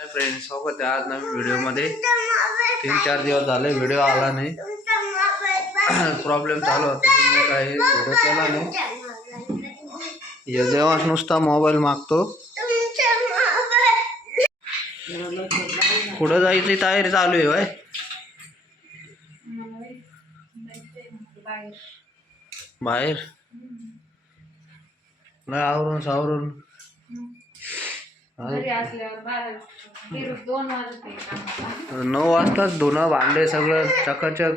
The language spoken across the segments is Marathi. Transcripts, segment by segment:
फ्रेंड्स, स्वागत आहे आज नवीन व्हिडिओमध्ये। 3-4 दिवस झाले व्हिडिओ आला नाही, प्रॉब्लेम चालू होता त्यामुळे काही व्हिडिओ केला नाही। जेव्हा नुसता मोबाईल मागतो। कुठं जायची तयारी चालू आहे भाई? बाहेर नाही आवरून सावरून 9 वाजताच धुणं भांडे सगळं चकाचक।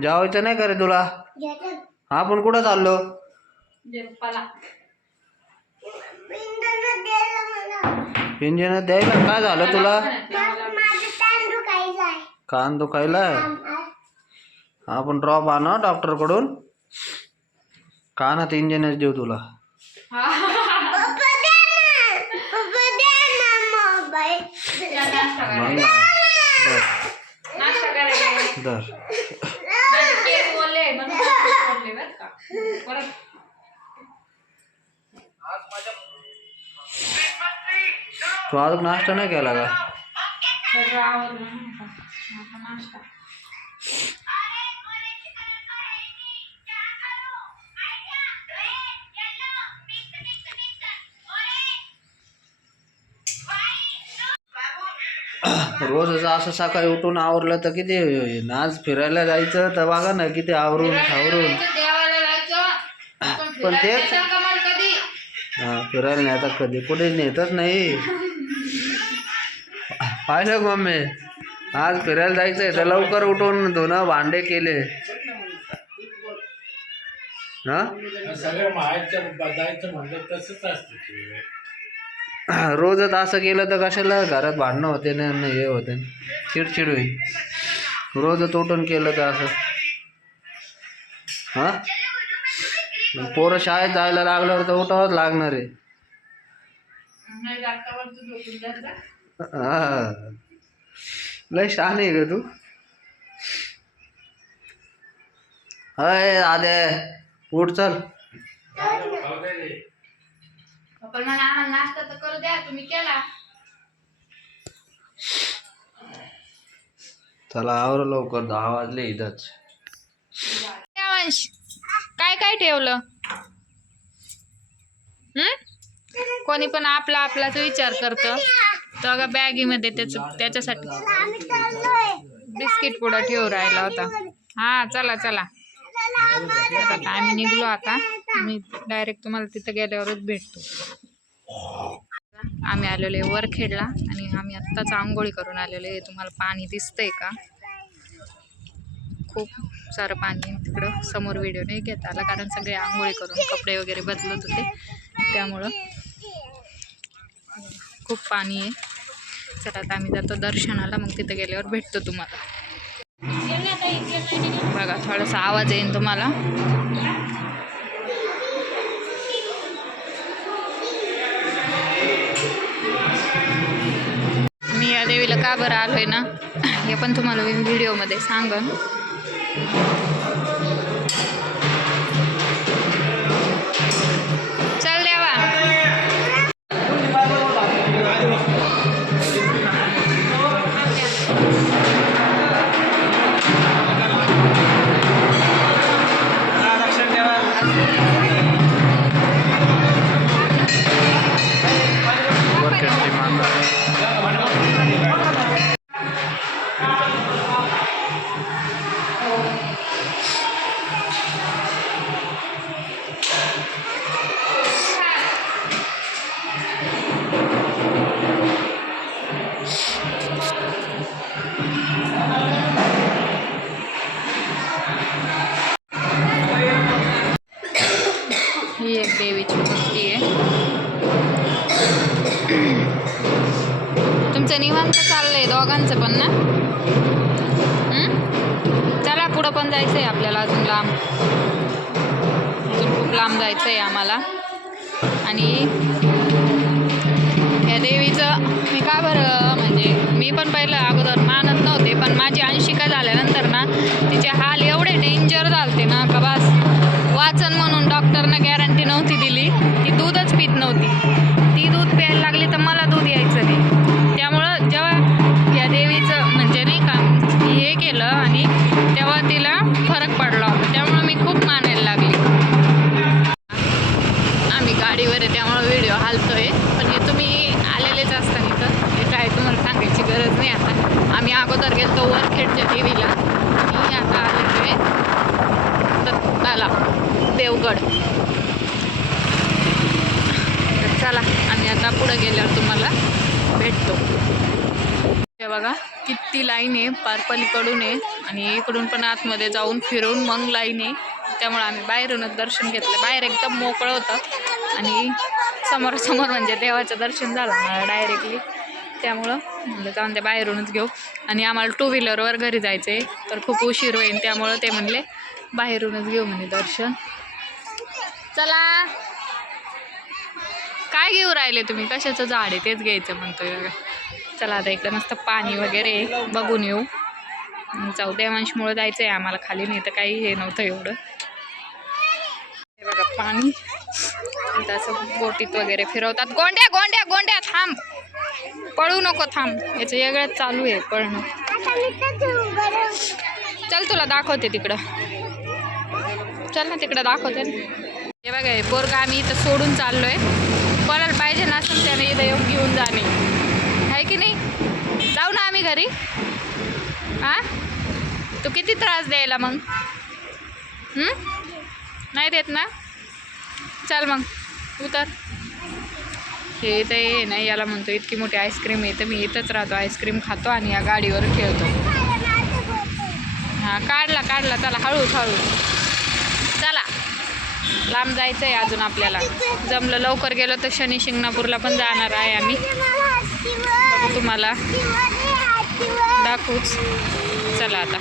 जेवायचं नाही का रे तुला? आपण कुठं चाललो? इंजिन द्यायला काय झालं तुला? कान दुखायलाय? आपण ड्रॉप आणा डॉक्टर कडून, कानात इंजिनच देऊ तुला। तू अजून नाश्ता नाही केला का? रोज असं सकाळी उठून आवरलं तर किती, आज फिरायला जायचं तर बघा ना किती आवरून सावरून। पण तेच फिरायला नाही आता कधी कुठे नेतच नाही। पाहिलं मम्मी, आज फिरायला जायचंय तर लवकर उठून धुणं भांडे केले। रोजच असं केलं तर कशाला घरात भांडणं होते ना, हे होते, चिडचिड होईल। रोजच उठून केलं तर असं पोरं शाळेत जायला लागल्यावर तर उठावंच लागणार आहे। लय शहाणी आहे ग तू। अय आदे उठ चल। नाश्ता तर करू द्या, तुम्ही केला। चला आवर लवकर, 10 वाजले इथंच। काय काय ठेवलं? कोणी पण आपला आपलाच विचार करतं। तर बॅगीमध्ये त्याच्यासाठी बिस्किट पुडा ठेवून राहिला होता। हा चला चला, आता आम्ही निघलो। आता मी डायरेक्ट तुम्हाला तिथं गेल्यावरच भेटतो। आम्ही आलेलो आहे वरखेडला आणि आम्ही आत्ताच आंघोळी करून आलेलो आहे। तुम्हाला पाणी दिसतंय का? खूप सारं पाणी तिकडं समोर व्हिडिओ नाही घेत आला, कारण सगळे आंघोळी करून कपडे वगैरे बदलत होते, त्यामुळं खूप पाणी आहे। चला आता आम्ही जातो दर्शनाला, मग तिथं गेल्यावर भेटतो तुम्हाला। बघा थोडासा आवाज येईल तुम्हाला। मी या देवीला का बरं आलोय ना, हे पण तुम्हाला मी व्हिडिओमध्ये सांगन। चल देवा, ही एक देवीची मूर्ती आहे। तुमचं निवांत चाललंय दोघांचं पण ना? चला पुढं पण जायचंय आपल्याला, अजून लांब, अजून खूप लांब जायचंय आम्हाला। आणि या देवीचं मी का बरं, म्हणजे मी पण पहिलं अगोदर मानत नव्हते, पण माझी अंशिका झाल्यानंतर ना तिचे हाल एवढे डेंजर झालते ना का बस वाचन म्हणून डॉक्टरनं गॅरंटी नव्हती नव्हती दिली, ती दूधच पित नव्हती. ती दूध प्यायला लागली तर मला दूध यायचं नाही. त्यामुळं जेव्हा या देवीचं म्हणजे नाही का हे केलं आणि तेव्हा तिला फरक पडला होता. त्यामुळं मी खूप मानायला लागली. आम्ही गाडीवर आहे त्यामुळं व्हिडिओ हालतोय, पण हे तुम्ही आलेलेच असताना तर हे काय तुम्हाला सांगायची गरज नाही. आता आम्ही अगोदर गेलो वरखेडच्या देवीला आणि आता आलेलो आहे दत्ताला देवगड. तर चला आम्ही आता पुढे गेल्यावर तुम्हाला भेटतो. हे बघा किती लाईन आहे, पारपलीकडून आहे आणि इकडून पण आतमध्ये जाऊन फिरून मग लाईन आहे. त्यामुळे आम्ही बाहेरूनच दर्शन घेतलं. बाहेर एकदम मोकळं होतं आणि समोरासमोर म्हणजे देवाचं दर्शन झालं आम्हाला डायरेक्टली. त्यामुळं म्हणलं जाऊन ते बाहेरूनच घेऊ. आणि आम्हाला 2 व्हीलरवर घरी जायचं आहे तर खूप उशीर होईल, त्यामुळं ते म्हणले बाहेरूनच घेऊ म्हणे दर्शन. चला काय घेऊ राहिले तुम्ही, कशाचं झाड आहे तेच घ्यायचं म्हणतोय बघा. चला आता इकडं मस्त पाणी वगैरे बघून येऊ. जाऊ देवांशमुळं जायचं आहे आम्हाला खाली, नाही तर काही हे नव्हतं एवढं. हे बघा पाणी आता असं बोटीत वगैरे फिरवतात. गोंड्या गोंड्या गोंड्या थांब, पळू नको थांब, याचं वेगळंच चालू आहे पळणं. चल तुला दाखवते तिकडं, चल ना तिकडं दाखवते ना. हे बघा हे पोरगा आम्ही इथं सोडून चाललोय. कोणाला पाहिजे ना असं त्याने इथं येऊन घेऊन जाणे आहे की नाही. जाऊ ना आम्ही घरी. हां तू किती त्रास द्यायला मग, नाही देत ना. चल मग उतर. हे तर हे नाही याला म्हणतो इतकी मोठी आईस्क्रीम आहे तर मी इथंच राहतो, आईस्क्रीम खातो आणि या गाडीवर खेळतो. हां काढला काढला, चला हळूच हळू चला. लांब जायचं आहे अजून आपल्याला. जमलं लवकर गेलो तर शनी शिंगणापूरला पण जाणार आहे आम्ही, तुम्हाला दाखवूच. चला आता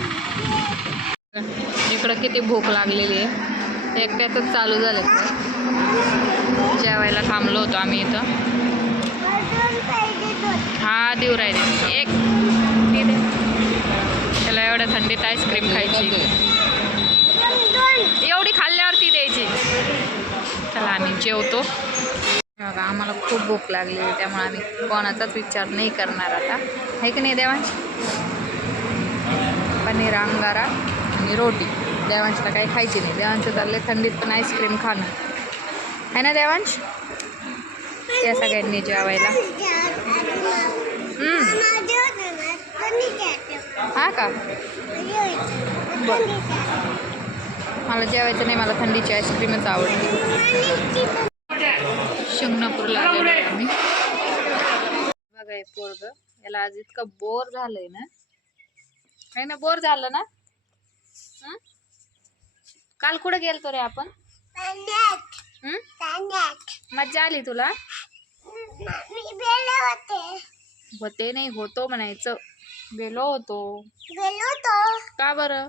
इकडं किती भूक लागलेली आहे, एकट्यातच चालू झालं. जेवायला थांबलो होतो आम्ही इथं. हा देऊ राहिले एक त्याला. एवढ्या थंडीत आईस्क्रीम खायची, एवढी खाल्ल्यावरती द्यायची. चला आम्ही जेवतो. बघा आम्हाला खूप भूक लागली आहे त्यामुळे आम्ही कोणाचाच विचार नाही करणार आता, आहे की नाही देवांश. पनीर अंगारा आणि रोटी. देवांशला काही खायची नाही, देवांश चालले थंडीत पण आईस्क्रीम खाणं, आहे ना देवांश. त्या सगळ्यांनी जेवायला. हा का बरं, मला जेवायचं नाही, मला थंडीची आईस्क्रीमच आवडते. शिंगणापूरला आलेलो आहे आम्ही. बघा हे पोरग, याला आज इतकं बोर झालंय ना, काही ना बोर झालं ना. काल कुठं गेलतो रे आपण, मज्जा आली तुला. होते नाही होतो म्हणायचं, गेलो होतो. का बरं,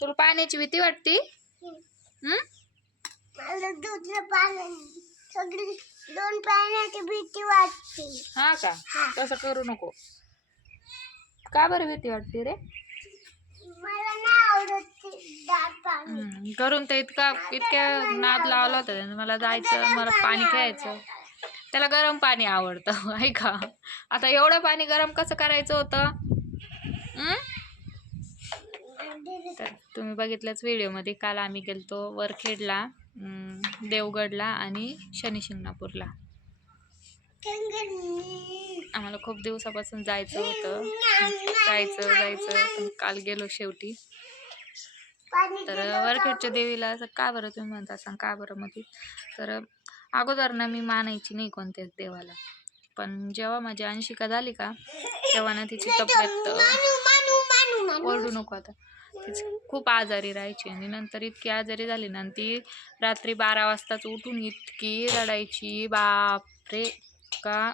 तुला पाण्याची भीती वाटती. दोन पाण्याची भीती वाटते. हा का, तसं करू नको. का बरं भीती वाटते रे. मला नाही आवडत करून तर इतक्या नाद लावला होता त्याने. मला जायचं, मला पाणी खेळायचं. त्याला गरम पाणी आवडतं ऐका. आता एवढं पाणी गरम कसं करायचं होतं. तर तुम्ही बघितल्याच व्हिडिओमध्ये काल आम्ही गेलतो वरखेडला, देवगडला आणि शनी शिंगणापूरला. आम्हाला खूप दिवसापासून जायचं होतं, जायचं पण काल गेलो शेवटी. तर वरखेडच्या देवीला असं का बरं तुम्ही म्हणता सांग, का बरं मध्ये. तर अगोदर ना मी मानायची नाही कोणत्याच देवाला, पण जेव्हा माझी अंशिका झाली का तेव्हा ना तिची तब्येत, ओरडू नको आता, तीच खूप आजारी राहायची आणि नंतर इतकी आजारी झाली ना, ती रात्री 12 वाजताच उठून इतकी रडायची बापरे. का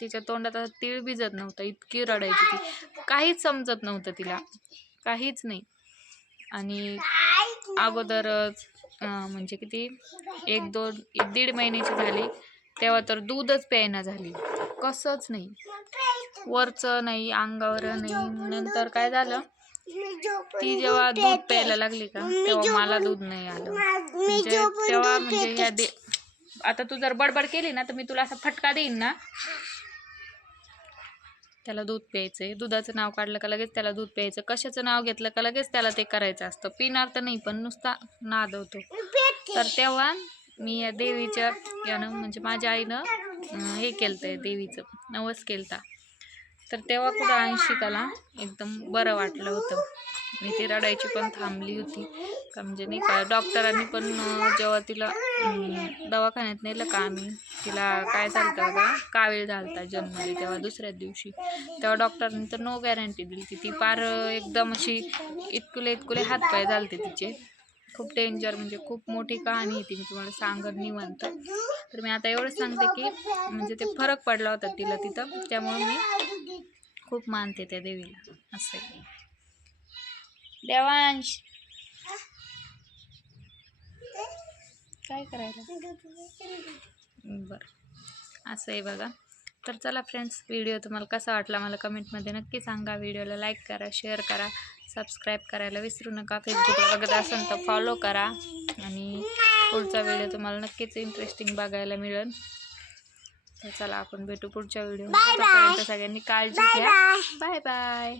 तिच्या तोंडात असं तीळ भिजत नव्हतं, इतकी रडायची ती. काहीच समजत नव्हतं तिला, काहीच नाही. आणि अगोदरच म्हणजे किती 1-1.5 महिन्याची झाली तेव्हा तर दूधच प्यायना झाली, कसंच नाही, वरचं नाही अंगावर नाही. नंतर काय झालं, मी झोपून ती जेव्हा दूध प्यायला लागली का तेव्हा मला दूध नाही आलं. मी म्हणजे झोपून तेव्हा दूध म्हणजे ह्या पेते. आता तू जर बडबड केली ना तर मी तुला असा फटका देईन ना. त्याला दूध प्यायचंय, दुधाचं नाव काढलं का लगेच त्याला दूध प्यायचं, कशाचं नाव घेतलं का लगेच त्याला ते करायचं असतं. पिणार तर नाही पण नुसता नाद होतो. तर तेव्हा मी या देवीच्या यानं म्हणजे माझ्या आईनं हे केलतंय, देवीचं नवस केलता. तर तेव्हा कुठं अंशिकाला एकदम बरं वाटलं होतं. मी ती रडायची पण थांबली होती का म्हणजे नाही का. डॉक्टरांनी पण जेव्हा तिला दवाखान्यात नेलं का आम्ही, तिला काय झालं होतं, कावीळ झालता जन्मली तेव्हा दुसऱ्या दिवशी. तेव्हा डॉक्टरांनी तर नो गॅरंटी दिली ती पार एकदम अशी इतकुले हातपाय झालते तिचे. खूप डेंजर म्हणजे खूप मोठी कहाणी आहे ती, मी तुम्हाला सांगत निवांत. तर मी आता एवढंच सांगते की म्हणजे ते फरक पडला होता तिला तिथं, त्यामुळे मी खूप मानते त्या देवीला. असं आहे. देवांश काय करायला बरं असं आहे बघा. तर चला फ्रेंड्स, व्हिडिओ तुम्हाला कसा वाटला मला कमेंटमध्ये नक्की सांगा. व्हिडिओला लाईक करा, शेअर करा, सबस्क्राईब करायला विसरू नका. फेसबुकला बघत असेल तर फॉलो करा आणि पुढचा व्हिडिओ तुम्हाला नक्कीच इंटरेस्टिंग बघायला मिळेल. तर चला आपण भेटू पुढच्या व्हिडिओ. तोपर्यंत सगळ्यांनी काळजी घ्या. Bye bye.